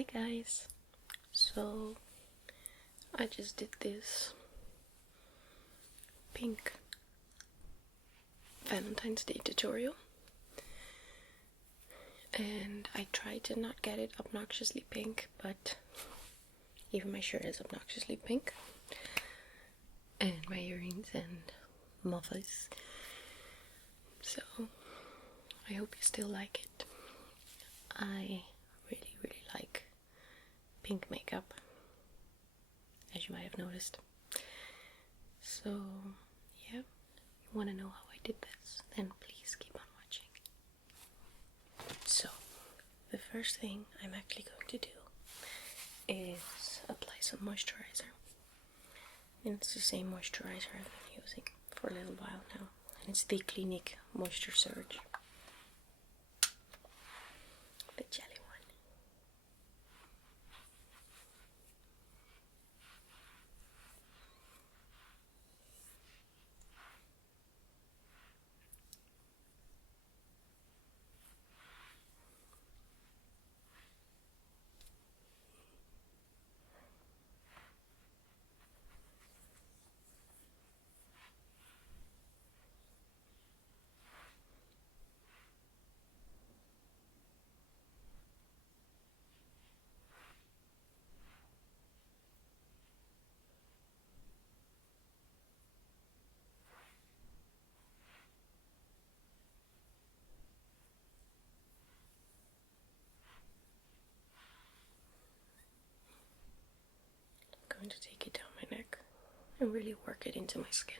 Hi guys, so I just did this pink Valentine's Day tutorial and I tried to not get it obnoxiously pink, but even my shirt is obnoxiously pink and my earrings and mufflers, so I hope you still like it. I really like pink makeup, as you might have noticed. So yeah, you want to know how I did this, then please keep on watching. So the first thing I'm actually going to do is apply some moisturizer, and it's the same moisturizer I've been using for a little while now, and it's the Clinique Moisture Surge, the jelly one. I'm going to take it down my neck and really work it into my skin.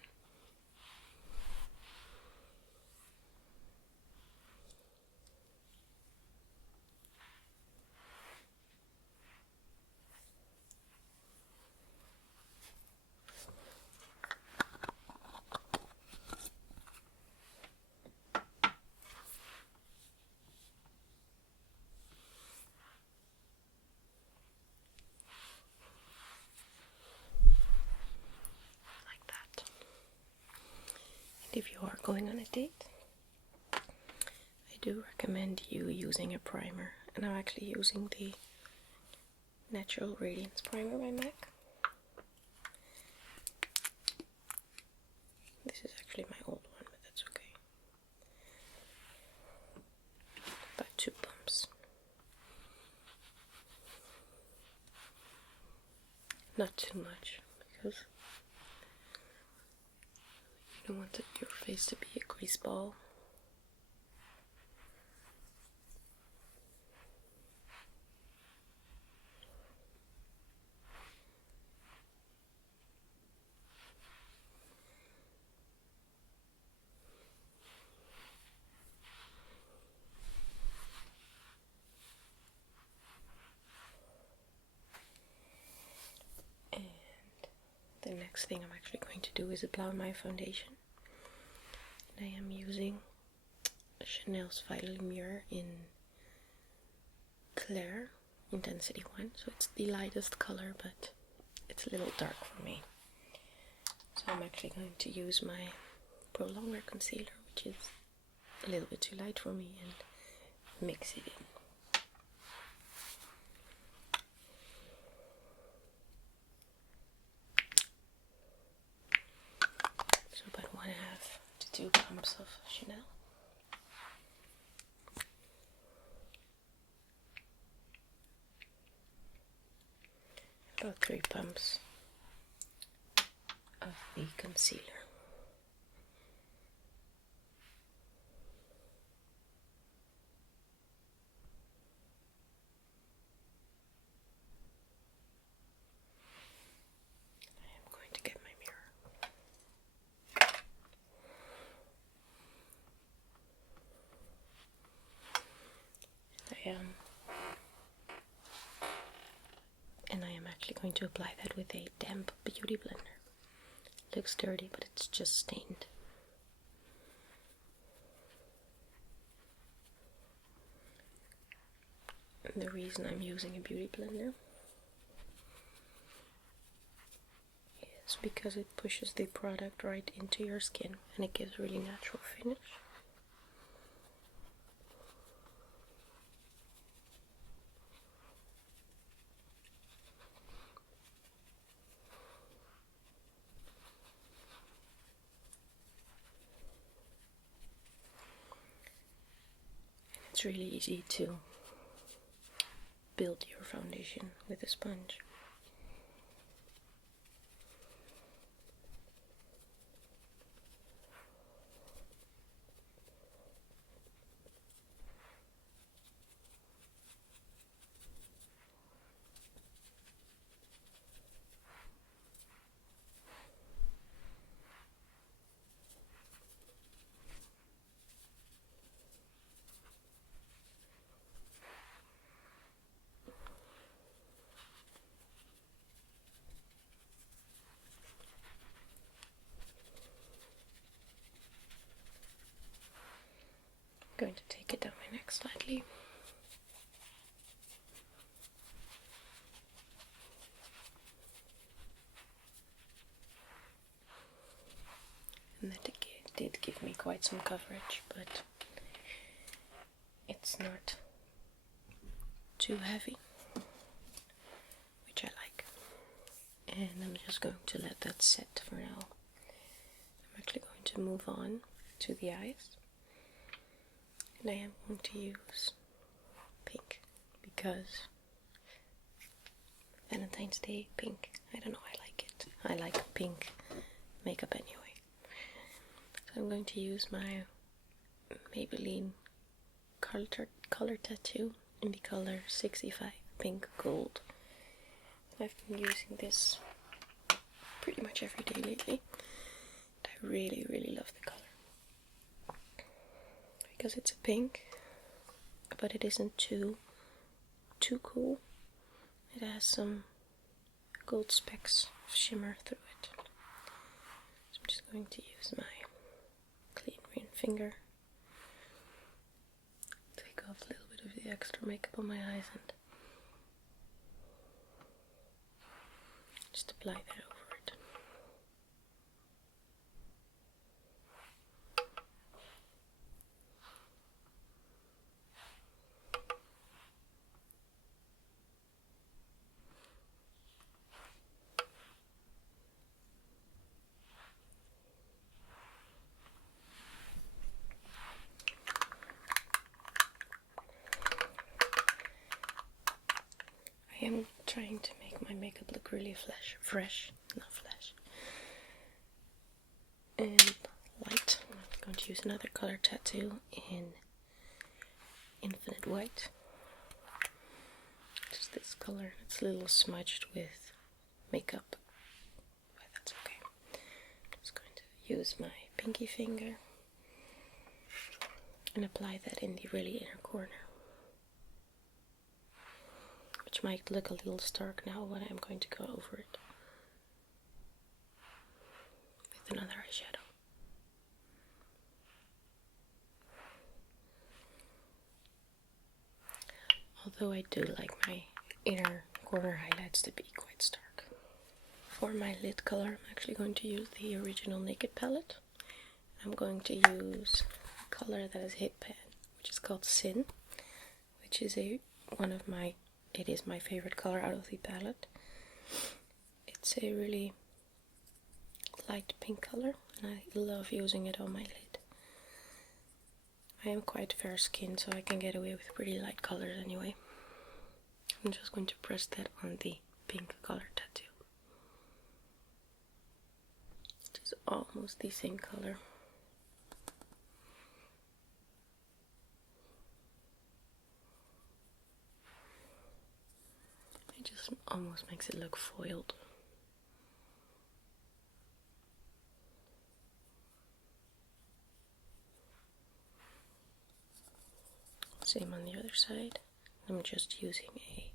If you are going on a date, I do recommend you using a primer, and I'm actually using the Natural Radiance primer by MAC. This is actually my old one, but that's okay. About 2 pumps. Not too much, because you don't want your face to be a grease ball. And the next thing I'm actually going to do is apply my foundation. I am using Chanel's Vitalumiere in Clair Intensity 1, so it's the lightest color, but it's a little dark for me. So I'm actually going to use my Prolonger concealer, which is a little bit too light for me, and mix it in. So about 1.5 to 2 pumps of Chanel. About 3 pumps of the concealer. I am going to get my mirror. I am actually going to apply that with a damp beauty blender. It looks dirty, but it's just stained. And the reason I'm using a beauty blender is because it pushes the product right into your skin and it gives really natural finish. It's really easy to build your foundation with a sponge. I'm going to take it down my neck slightly. And that did give me quite some coverage, but it's not too heavy, which I like. And I'm just going to let that set for now. I'm actually going to move on to the eyes. And I am going to use pink because Valentine's Day pink. I don't know, I like it. I like pink makeup anyway. So I'm going to use my Maybelline color tattoo in the color 65 Pink Gold. I've been using this pretty much every day lately. I really, really love the color. Because it's a pink, but it isn't too cool. It has some gold specks of shimmer through it. So I'm just going to use my clean green finger, take off a little bit of the extra makeup on my eyes and just apply that over it. I am trying to make my makeup look really fresh, not flash, and light. I'm going to use another color tattoo in Infinite White. Just this color. It's a little smudged with makeup, but that's okay. I'm just going to use my pinky finger and apply that in the really inner corner, which might look a little stark now, but I'm going to go over it with another eyeshadow. Although I do like my inner corner highlights to be quite stark. For my lid color, I'm actually going to use the original Naked palette. I'm going to use a color that is hit pan, which is called Sin, which is it is my favorite color out of the palette. It's a really light pink color, and I love using it on my lid. I am quite fair skinned, so I can get away with pretty light colors anyway. I'm just going to press that on the pink color tattoo. It is almost the same color. It just almost makes it look foiled. Same on the other side. I'm just using a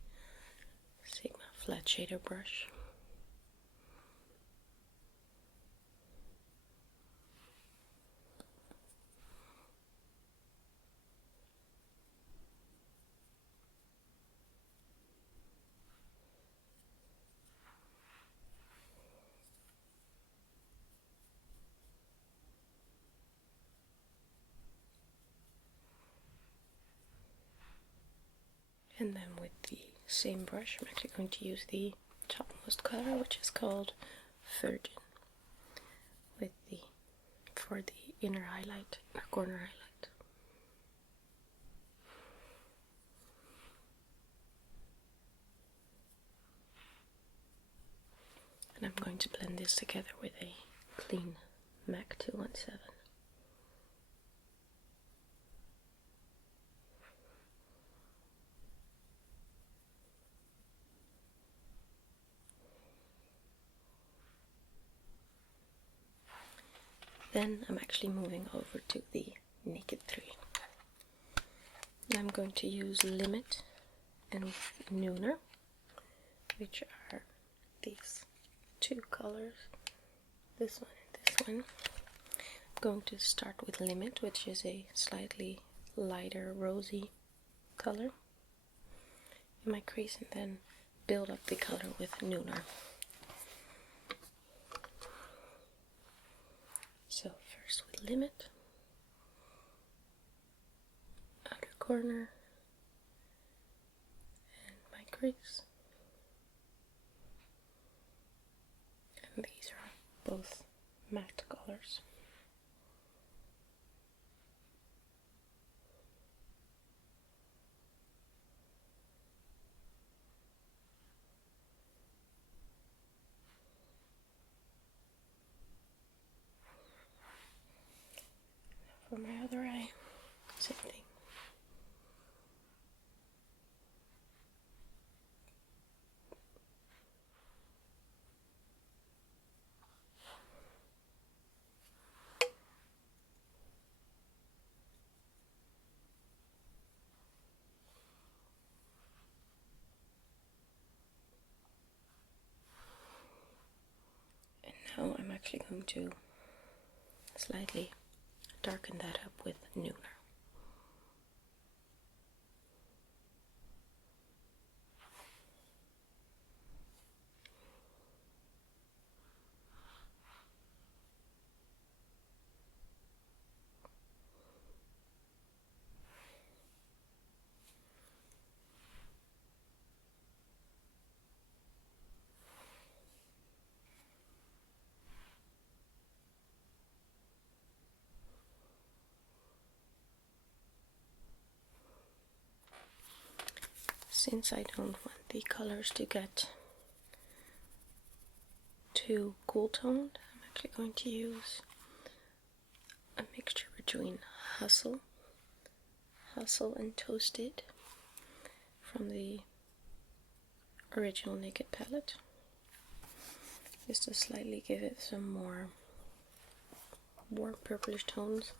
Sigma flat shader brush. And then with the same brush, I'm actually going to use the topmost color, which is called Virgin, for the inner highlight, or corner highlight. And I'm going to blend this together with a clean MAC 217. Then I'm actually moving over to the Naked 3. And I'm going to use Limit and Nooner, which are these two colors, this one and this one. I'm going to start with Limit, which is a slightly lighter rosy color in my crease, and then build up the color with Nooner. So first with Limit, outer corner, and my crease. And these are both matte colors. For my other eye, same thing. And now I'm actually going to slightly darken that up with Nooner. Since I don't want the colors to get too cool toned, I'm actually going to use a mixture between Hustle and Toasted from the original Naked palette, just to slightly give it some more warm purplish tones.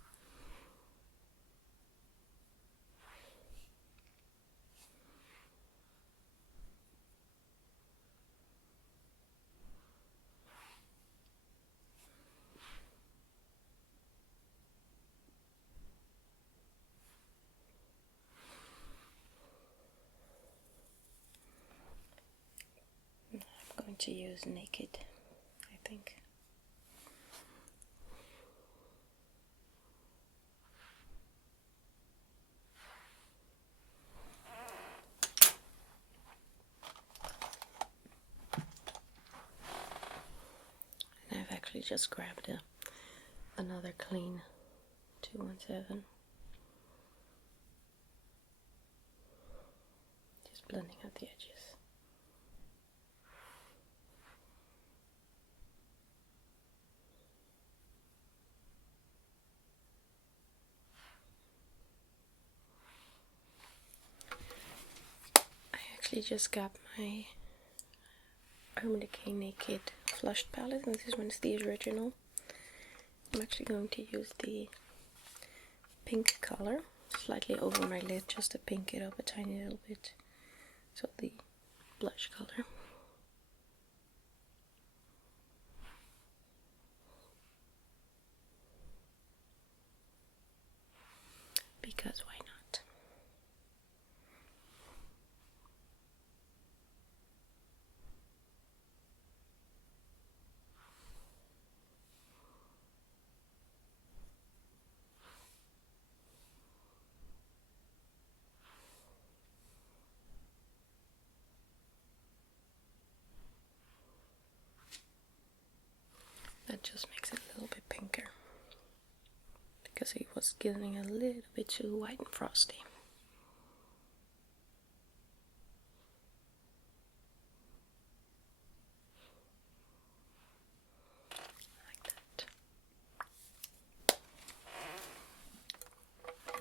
I'm going to use Naked, I think. And I've actually just grabbed another clean 217. Just blending out the edges. I actually just got my Urban Decay Naked Flushed palette, and this one's the original. I'm actually going to use the pink color slightly over my lid just to pink it up a tiny little bit. So the blush color. Because why not? That just makes it a little bit pinker, because it was getting a little bit too white and frosty.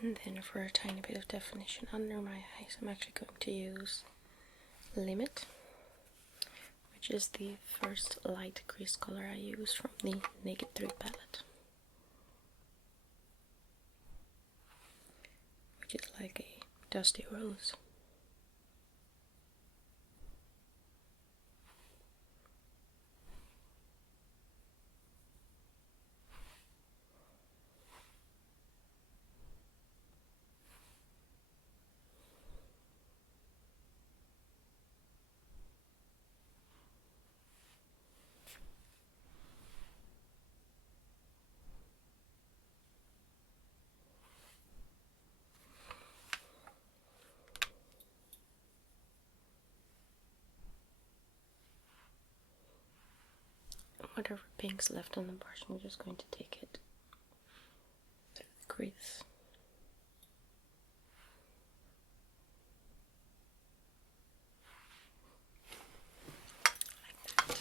And then for a tiny bit of definition under my eyes, I'm actually going to use Limit, which is the first light crease color I use from the Naked 3 palette, which is like a dusty rose. Whatever pink's left on the brush, I'm just going to take it to the crease. Like that.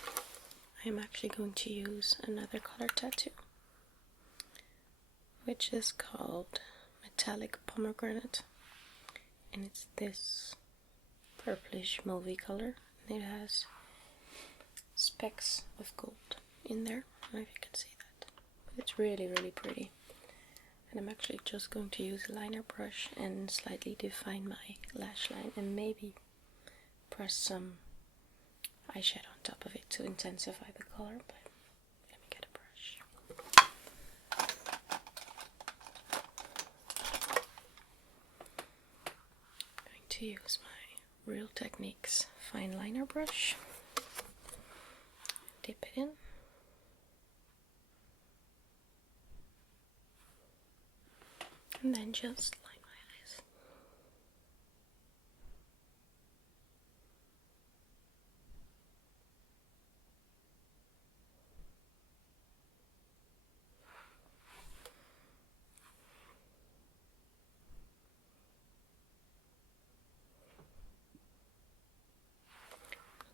I'm actually going to use another color tattoo, which is called Metallic Pomegranate, and it's this purplish mauvey color, and it has specks of gold in there. I don't know if you can see that, but it's really, really pretty. And I'm actually just going to use a liner brush and slightly define my lash line, and maybe press some eyeshadow on top of it to intensify the color. But let me get a brush. I'm going to use my Real Techniques fine liner brush. Dip it in. And then just line my eyes.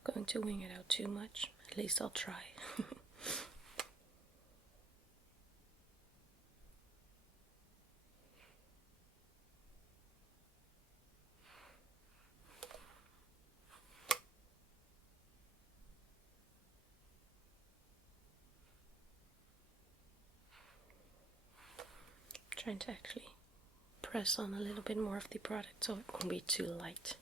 I'm going to wing it out too much. At least I'll try. Trying to actually press on a little bit more of the product so it won't be too light.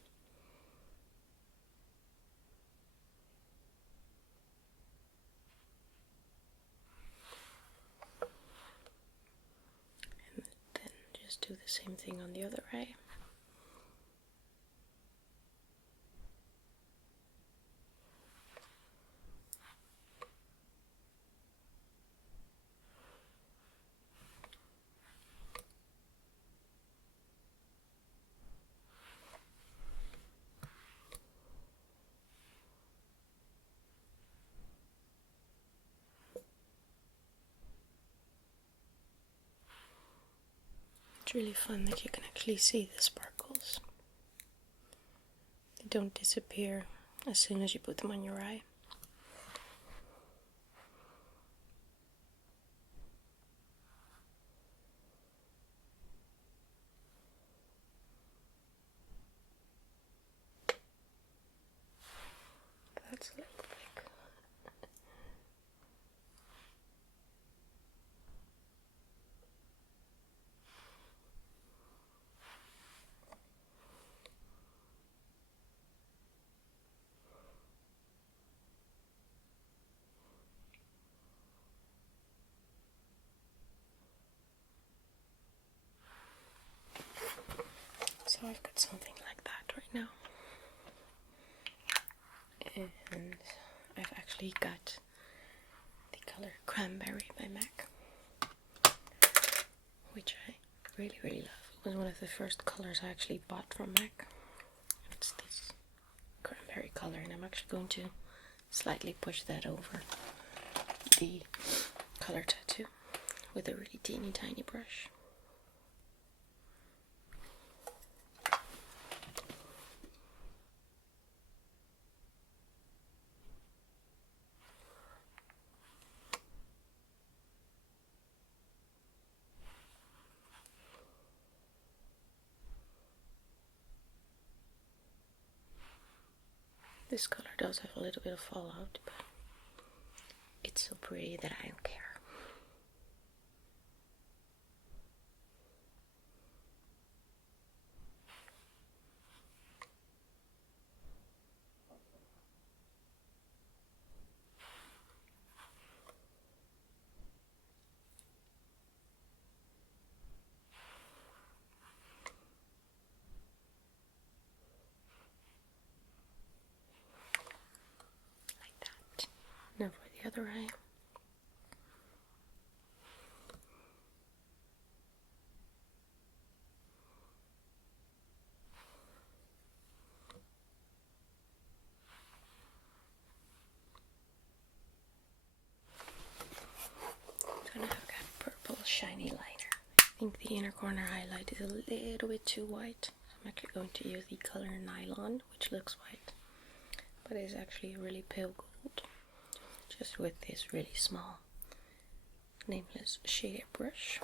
And then just do the same thing on the other eye. It's really fun that you can actually see the sparkles. They don't disappear as soon as you put them on your eye. That's a little big. So I've got something like that right now. And I've actually got the color Cranberry by MAC, which I really, really love. It was one of the first colors I actually bought from MAC. It's this cranberry color, and I'm actually going to slightly push that over the color tattoo with a really teeny tiny brush. This color does have a little bit of fallout, but it's so pretty that I don't care. Now for the other eye. So now I've got purple shiny liner. I think the inner corner highlight is a little bit too white. I'm actually going to use the color Nylon, which looks white, but is actually a really pale gold. Just with this really small nameless shader brush.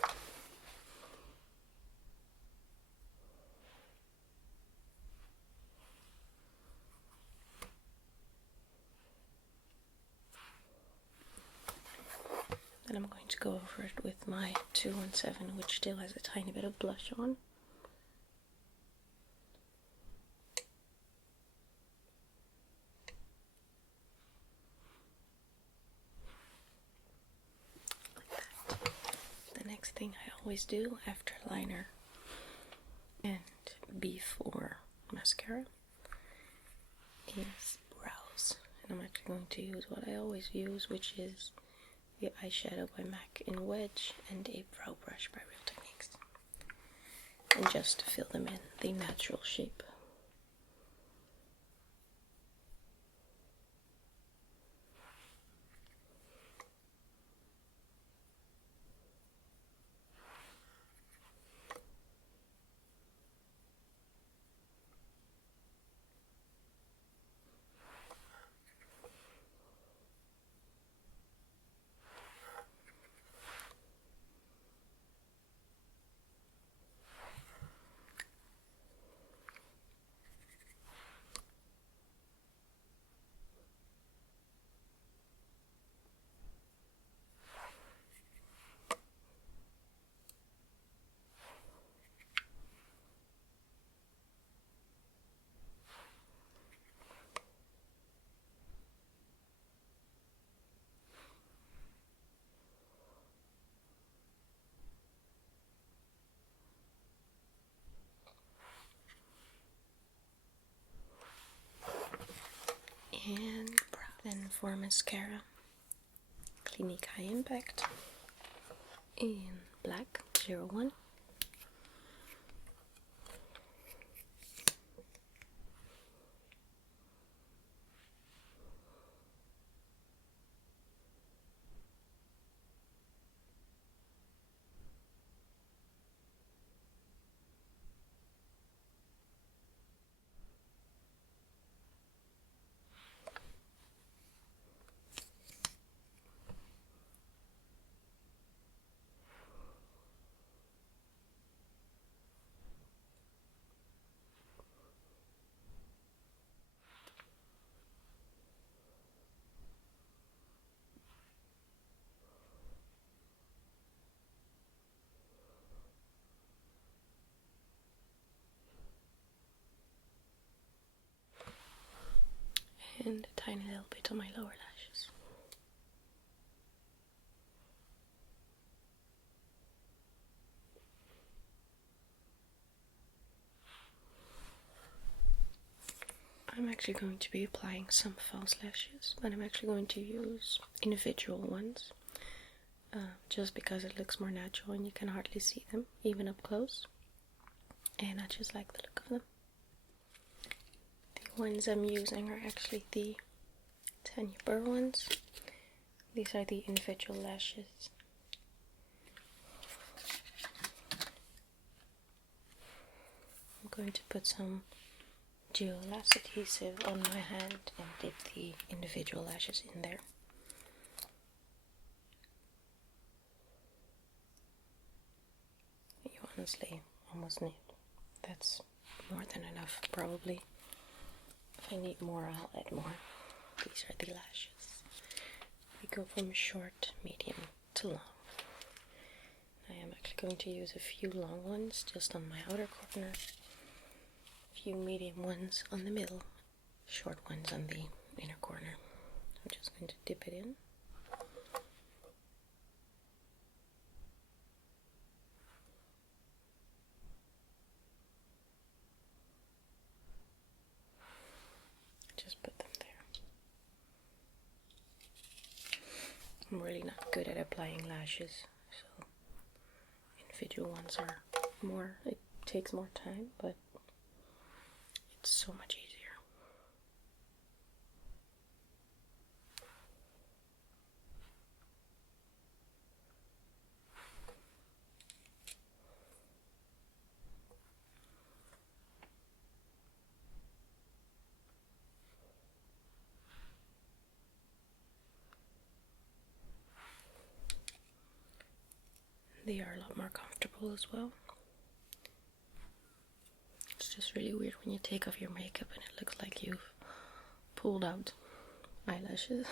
Then I'm going to go over it with my 217, which still has a tiny bit of blush on. Thing I always do after liner and before mascara is brows, and I'm actually going to use what I always use, which is the Eyeshadow by MAC in Wedge and a brow brush by Real Techniques, and just to fill them in the natural shape. And brow. Then for mascara, Clinique High Impact in black 01. And a tiny little bit on my lower lashes. I'm actually going to be applying some false lashes, but I'm actually going to use individual ones, just because it looks more natural and you can hardly see them, even up close. And I just like the look of them. The ones I'm using are actually the Tanya Burr ones. These are the individual lashes. I'm going to put some gel lash adhesive on my hand and dip the individual lashes in there. You honestly almost need, that's more than enough probably If I need more, I'll add more. These are the lashes. We go from short, medium to long. I am actually going to use a few long ones just on my outer corner, a few medium ones on the middle, short ones on the inner corner. I'm just going to dip it in. Just put them there. I'm really not good at applying lashes, so individual ones are more, it takes more time, but it's so much easier. They are a lot more comfortable as well. It's just really weird when you take off your makeup and it looks like you've pulled out eyelashes.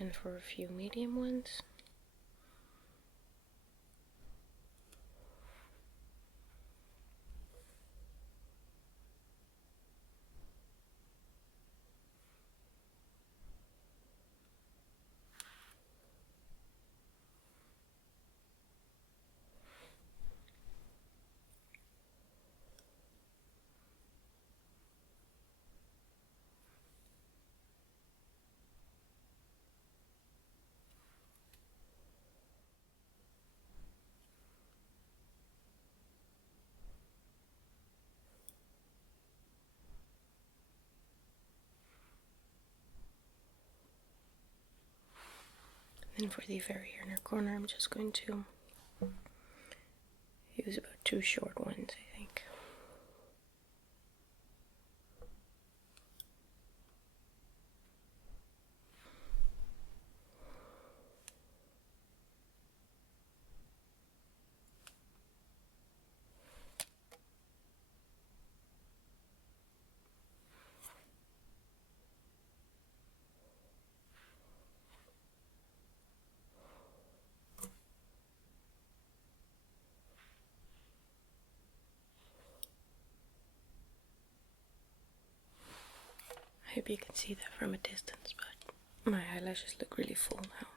And for a few medium ones. And for the very inner corner, I'm just going to use about 2 short ones, I think. I hope you can see that from a distance, but my eyelashes look really full now.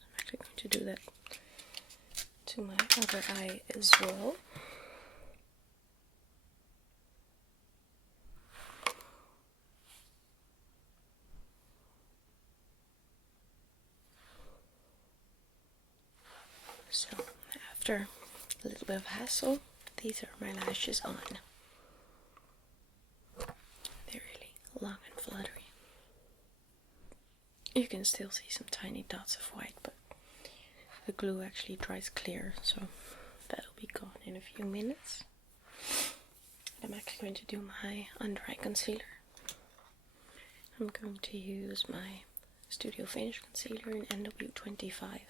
I'm actually going to do that to my other eye as well. So, after a little bit of hassle, these are my lashes on. They're really long and fluttery. You can still see some tiny dots of white, but the glue actually dries clear, so that'll be gone in a few minutes. I'm actually going to do my under eye concealer. I'm going to use my Studiofinish concealer in NW25,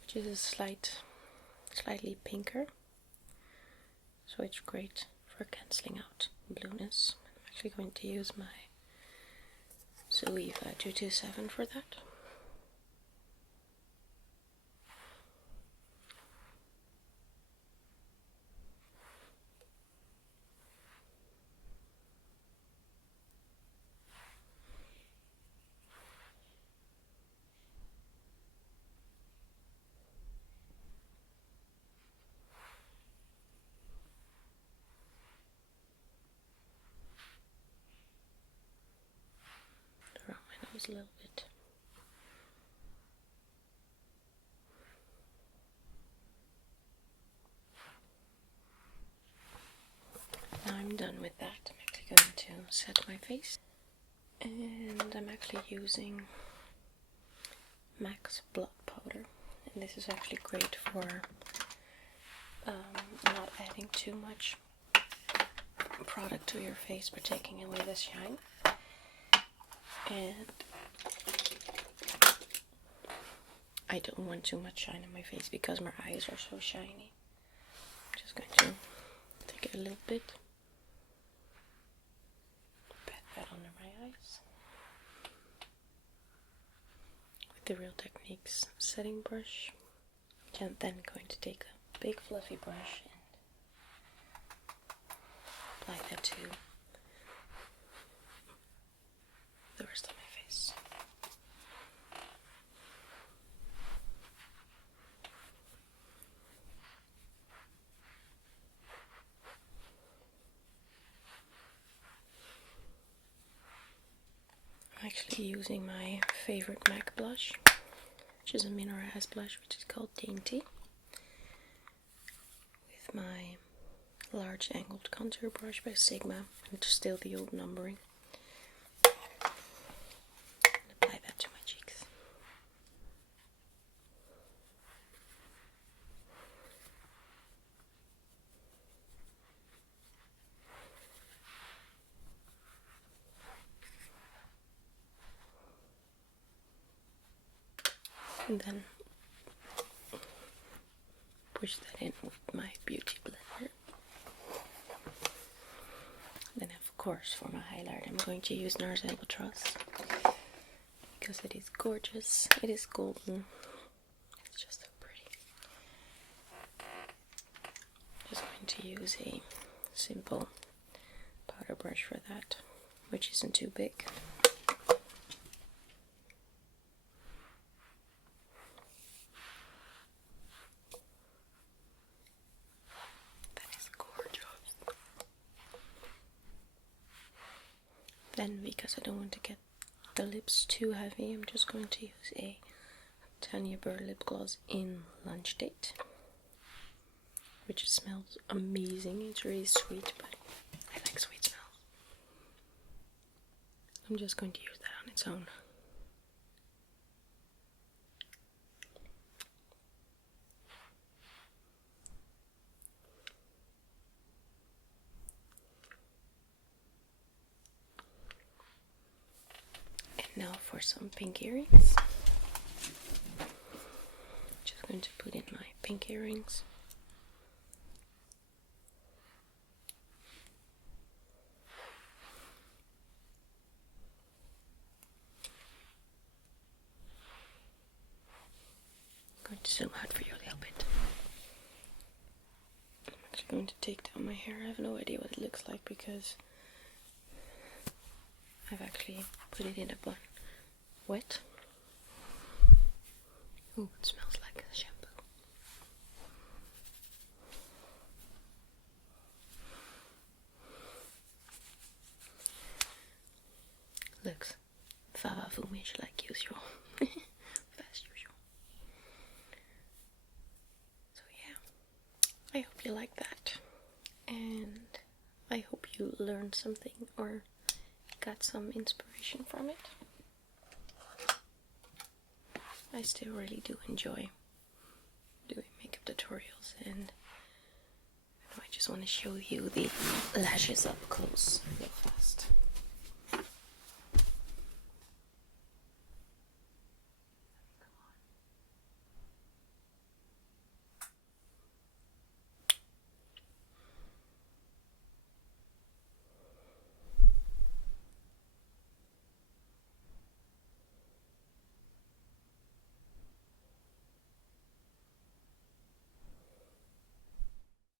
which is a slightly pinker, so it's great for cancelling out blueness. I'm actually going to use my Zoeva 227 for that. Around my nose a little bit. Now I'm done with that. I'm actually going to set my face. And I'm actually using MAC's Blot Powder. And this is actually great for not adding too much product to your face but taking away the shine. And I don't want too much shine on my face because my eyes are so shiny. I'm just going to take it a little bit, pat that under my eyes with the Real Techniques setting brush. And then going to take a big fluffy brush and apply that to the rest of my face. I'm actually using my favorite MAC blush, which is a Mineralized blush, which is called Dainty, with my large angled contour brush by Sigma, and it's still the old numbering. And apply that to my cheeks. And then push that in with my beauty blender. Then of course for my highlight I'm going to use NARS Albatros because it is gorgeous, it is golden, it's just so pretty. Just going to use a simple powder brush for that, which isn't too big. Then, because I don't want to get the lips too heavy, I'm just going to use a Tanya Burr lip gloss in Lunch Date, which smells amazing. It's really sweet, but I like sweet smells. I'm just going to use that on its own. Now for some pink earrings. Just going to put in my pink earrings. I'm going to zoom out for you a little bit. I'm actually going to take down my hair. I have no idea what it looks like because I've actually put it in a bun. Wet. Ooh, it smells like a shampoo. Looks Vavavumish like usual. As usual. So yeah, I hope you like that. And I hope you learned something or got some inspiration from it. I still really do enjoy doing makeup tutorials, and I just want to show you the lashes up close real fast.